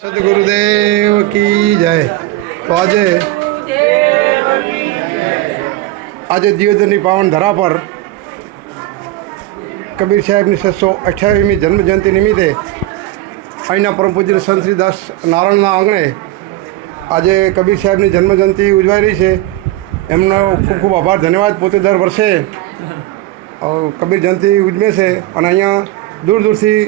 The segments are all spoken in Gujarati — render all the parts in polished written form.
સદગુરુદેવ કી જય। તો આજે દિયોદરની પાવન ધરા પર કબીર સાહેબની 628મી જન્મજયંતિ નિમિત્તે અહીંના પરમ પૂજ્ય સંત શ્રી દાસ નારાયણના આંગણે આજે કબીર સાહેબની જન્મજયંતિ ઉજવાઈ રહી છે। એમનો ખૂબ ખૂબ આભાર, ધન્યવાદ। પોતે દર વર્ષે કબીર જયંતિ ઉજવે છે અને અહીંયા દૂર દૂરથી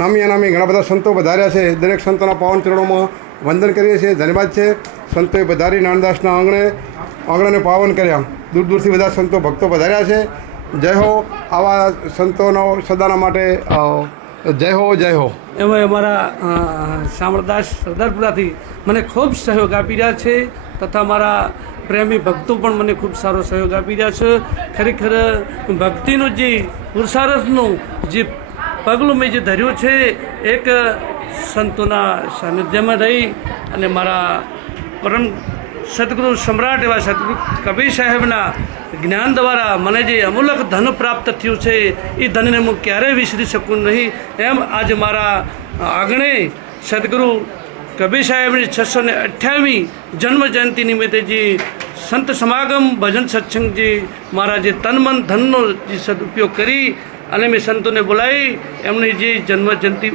નામી અનામી ઘણા બધા સંતો પધાર્યા છે। દરેક સંતોના પાવન ચરણોમાં વંદન કરીએ છીએ, ધન્યવાદ છે। સંતોએ પધારી નાનદાસના આંગણાને પાવન કર્યા। દૂર દૂરથી બધા સંતો ભક્તો પધાર્યા છે। જય હો, આવા સંતોનો સદાના માટે જય હો, જય હો। એમાં અમારા શામળદાસ સરદારપુરાથી મને ખૂબ સહયોગ આપી રહ્યા છે તથા મારા પ્રેમી ભક્તો પણ મને ખૂબ સારો સહયોગ આપી રહ્યા છે। ખરેખર ભક્તિનું જે પુરુષાર્થનું જે પગલું મેં જે ધર્યું છે, એક સંતોના સાનિધ્યમાં રહી અને મારા પરમ સદગુરુ સમ્રાટ એવા સદગુરુ કબીર સાહેબના જ્ઞાન દ્વારા મને જે અમૂલક ધન પ્રાપ્ત થયું છે, એ ધનને હું ક્યારેય વિસરી શકું નહીં। એમ આજે મારા આંગણે સદગુરુ કબીર સાહેબની 628મી જન્મજયંતિ નિમિત્તે જે સંત સમાગમ ભજન સત્સંગ જે મારા જે તન મન ધનનો જે સદુપયોગ કરી અને મેં સંતોને બોલાવી એમની જે જન્મજયંતિ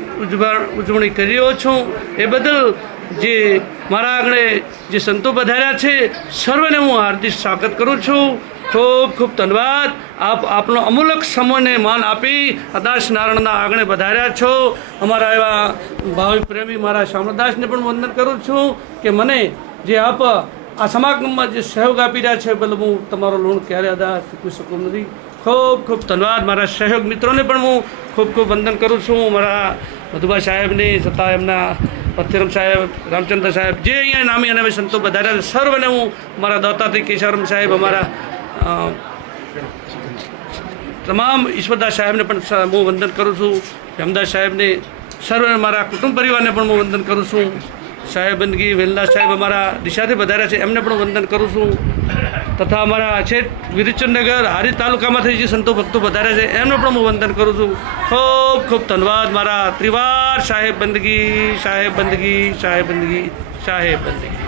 ઉજવણી કરી રહ્યો છું, એ બદલ જે મારા આંગણે જે સંતો પધાર્યા છે સર્વને હું હાર્દિક સ્વાગત કરું છું। ખૂબ ખૂબ ધન્યવાદ। આપનો અમૂલક સમયને માન આપી દાસ નારાયણના આંગણે પધાર્યા છો। અમારા એવા ભાવિ પ્રેમી મારા શામળદાસને પણ વંદન કરું છું કે મને જે આપ આ સમાગમમાં જે સહયોગ આપી રહ્યા છે, બદલ હું તમારો ઋણ ક્યારે અદા ચૂકવી શકું નથી। ખૂબ ખૂબ ધન્યવાદ। મારા સહયોગ મિત્રોને પણ હું ખૂબ ખૂબ વંદન કરું છું। મારા મધુબા સાહેબને છતાં એમના પથ્થરમ સાહેબ, રામચંદ્ર સાહેબ, જે અહીંયા નામી અને સંતો પધાર્યા સર્વને હું મારા દત્તાત્રેય કેશારામ સાહેબ, અમારા તમામ ઈશ્વરદાસ સાહેબને પણ હું વંદન કરું છું। હેમદાસ સાહેબને, સર્વ મારા કુટુંબ પરિવારને પણ હું વંદન કરું છું। સાહેબ બંદગી વેલદાસ સાહેબ અમારા દિશાથી પધાર્યા છે, એમને પણ વંદન કરું છું। તથા અમારા છે વિરુચરનગર હારી તાલુકામાંથી જે સંતો ભક્તો પધાર્યા છે એમને પણ હું વંદન કરું છું। ખૂબ ખૂબ ધન્યવાદ। મારા ત્રિવાર સાહેબ બંદગી, સાહેબ બંદગી, સાહેબ બંદગી, સાહેબ બંદગી।